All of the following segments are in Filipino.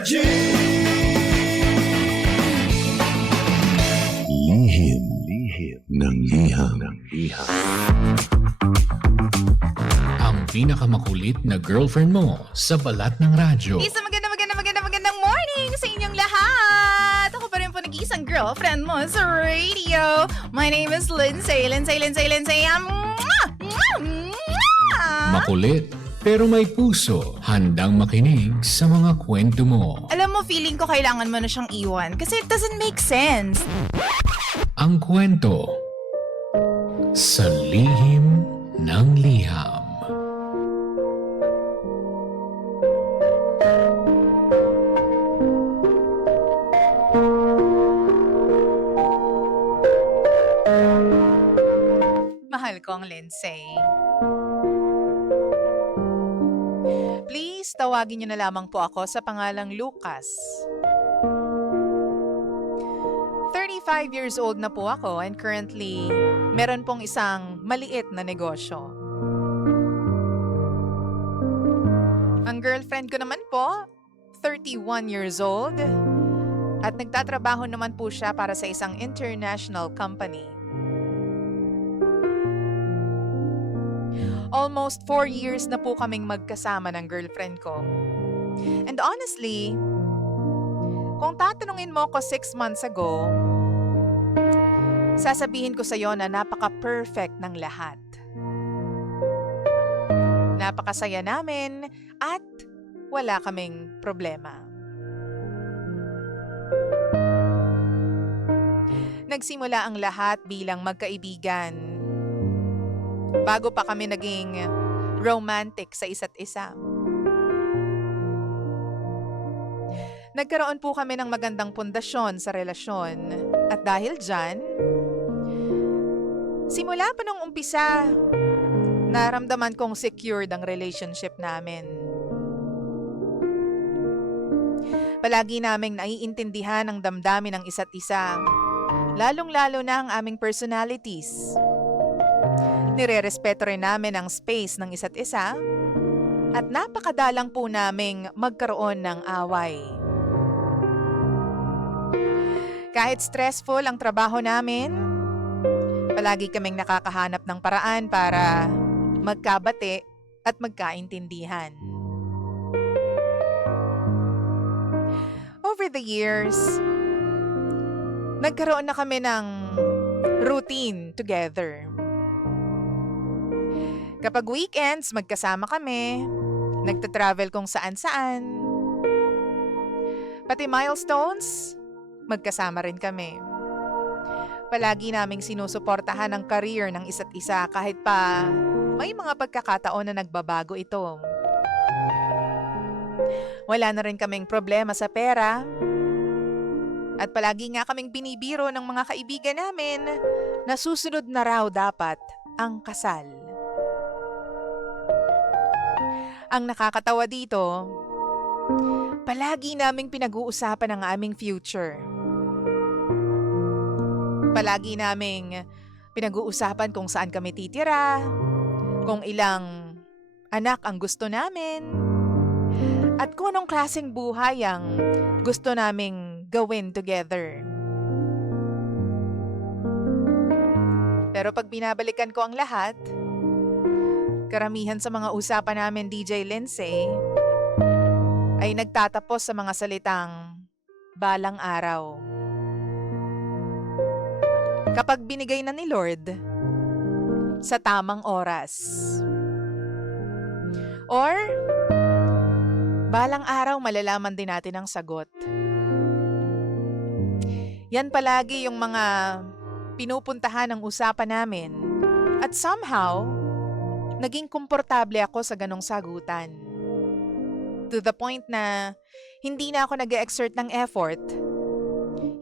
Lihim ng liham. Ang pinakamakulit na girlfriend mo sa balat ng radyo. Isang magandang morning sa inyong lahat! Ako pa rin po nag-iisang girlfriend mo sa radio. My name is Lindsay. Makulit pero may puso, handang makinig sa mga kwento mo. Alam mo, feeling ko kailangan mo na siyang iwan kasi it doesn't make sense. Ang kwento sa lihim ng liham. Mahal kong Lindsay. Please, tawagin niyo na lamang po ako sa pangalang Lucas. 35 years old na po ako and currently, meron pong isang maliit na negosyo. Ang girlfriend ko naman po, 31 years old, at nagtatrabaho naman po siya para sa isang international company. Almost 4 years na po kaming magkasama ng girlfriend ko. And honestly, kung tatanungin mo ko 6 months ago, sasabihin ko sa iyo na napaka-perfect ng lahat. Napakasaya namin at wala kaming problema. Nagsimula ang lahat bilang magkaibigan. Bago pa kami naging romantic sa isa't isa. Nagkaroon po kami ng magandang pundasyon sa relasyon. At dahil dyan, simula pa nung umpisa, naramdaman kong secured ang relationship namin. Palagi naming naiintindihan ang damdamin ng isa't isa, lalong-lalo na ang aming personalities. Nire-respeto rin namin ang space ng isa't isa at napakadalang po naming magkaroon ng away. Kahit stressful ang trabaho namin, palagi kaming nakakahanap ng paraan para magkabati at magkaintindihan. Over the years, nagkaroon na kami ng routine together. Kapag weekends, magkasama kami, nagtatravel kung saan-saan. Pati milestones, magkasama rin kami. Palagi naming sinusuportahan ang career ng isa't isa kahit pa may mga pagkakataon na nagbabago ito. Wala na rin kaming problema sa pera. At palagi nga kaming binibiro ng mga kaibigan namin na susunod na raw dapat ang kasal. Ang nakakatawa dito, palagi naming pinag-uusapan ang aming future. Palagi naming pinag-uusapan kung saan kami titira, kung ilang anak ang gusto namin, at kung anong klaseng buhay ang gusto naming gawin together. Pero pag binabalikan ko ang lahat, karamihan sa mga usapan namin, DJ Lindsay, ay nagtatapos sa mga salitang balang araw. Kapag binigay na ni Lord sa tamang oras. Or, balang araw malalaman din natin ang sagot. Yan palagi yung mga pinupuntahan ng usapan namin. At somehow, naging komportable ako sa ganong sagutan. To the point na hindi na ako nag-exert ng effort,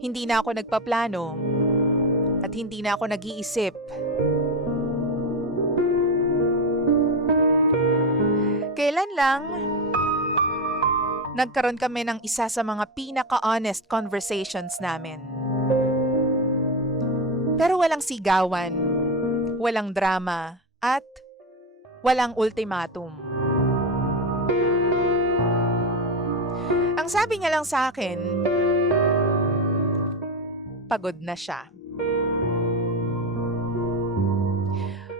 hindi na ako nagpaplano, at hindi na ako nag-iisip. Kailan lang, nagkaroon kami ng isa sa mga pinaka-honest conversations namin. Pero walang sigawan, walang drama, at walang ultimatum. Ang Ang sabi niya lang sa akin, pagod na siya.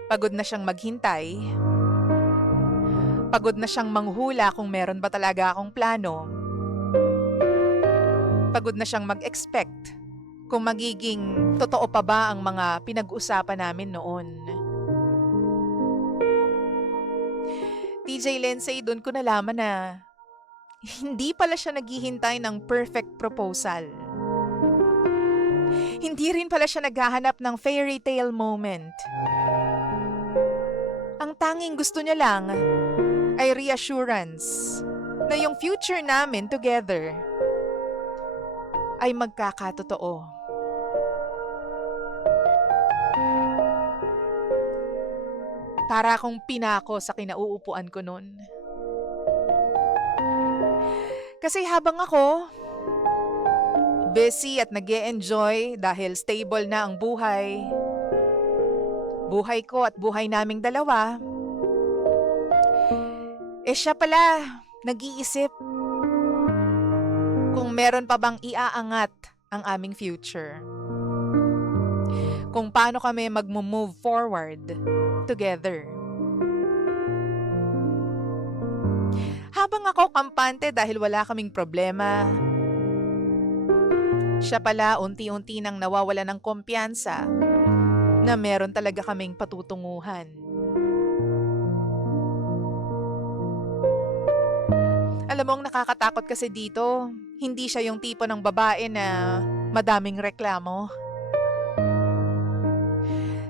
Pagod na siyang maghintay. Pagod na siyang manghula kung meron ba talaga akong plano. Pagod na siyang mag-expect kung magiging totoo pa ba ang mga pinag-usapan namin noon. TJ Lindsay, doon ko nalaman na hindi pala siya naghihintay ng perfect proposal. Hindi rin pala siya naghahanap ng fairy tale moment. Ang tanging gusto niya lang ay reassurance na yung future namin together ay magkakatotoo. Para akong pinako sa kinauupuan ko noon. Kasi habang ako busy at nag-e-enjoy dahil stable na ang buhay ko at buhay naming dalawa, siya pala nag-iisip kung meron pa bang iaangat ang aming future. Kung paano kami mag-move forward together. Habang ako kampante dahil wala kaming problema, siya pala unti-unti nang nawawala ng kumpiyansa na meron talaga kaming patutunguhan. Alam mo, ang nakakatakot kasi dito, hindi siya yung tipo ng babae na madaming reklamo.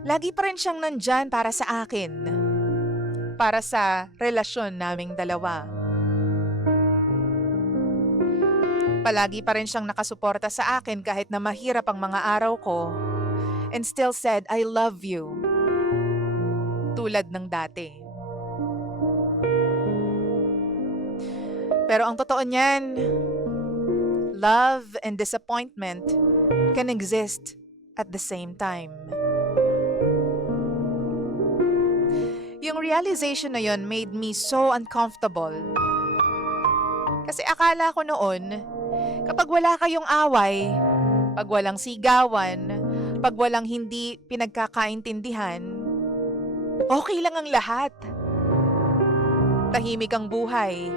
Lagi pa rin siyang nandyan para sa akin. Para sa relasyon naming dalawa. Palagi pa rin siyang nakasuporta sa akin kahit na mahirap ang mga araw ko, and still said, I love you. Tulad ng dati. Pero ang totoo niyan, love and disappointment can exist at the same time. Yung realization na yon made me so uncomfortable. Kasi akala ko noon, kapag wala kayong away, pag walang sigawan, pag walang hindi pinagkakaintindihan, okay lang ang lahat. Tahimik ang buhay.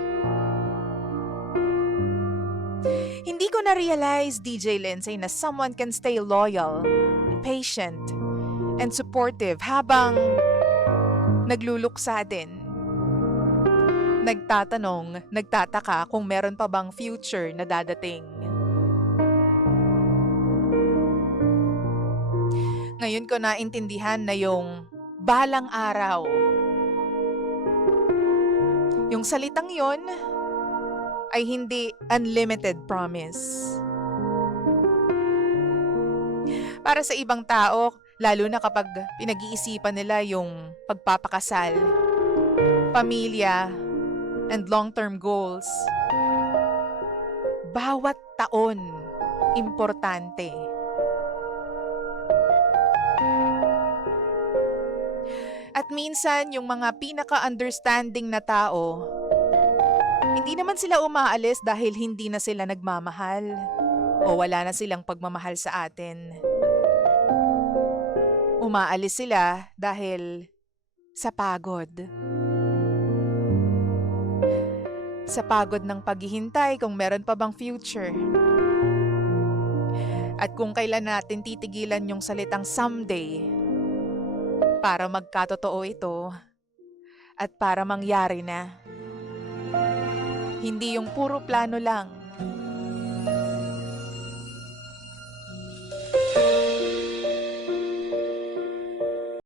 Hindi ko na-realize, DJ Lindsay, na someone can stay loyal, patient, and supportive habang nagluluksa din. Nagtatanong, nagtataka kung meron pa bang future na dadating. Ngayon ko naintindihan na yung balang araw. Yung salitang yon ay hindi unlimited promise. Para sa ibang tao, lalo na kapag pinag-iisipan nila yung pagpapakasal, pamilya, and long-term goals, bawat taon, importante. At minsan, yung mga pinaka-understanding na tao, hindi naman sila umaalis dahil hindi na sila nagmamahal o wala na silang pagmamahal sa atin. Umaalis sila dahil sa pagod. Sa pagod ng paghihintay kung meron pa bang future. At kung kailan natin titigilan yung salitang someday para magkatotoo ito at para mangyari na. Hindi yung puro plano lang.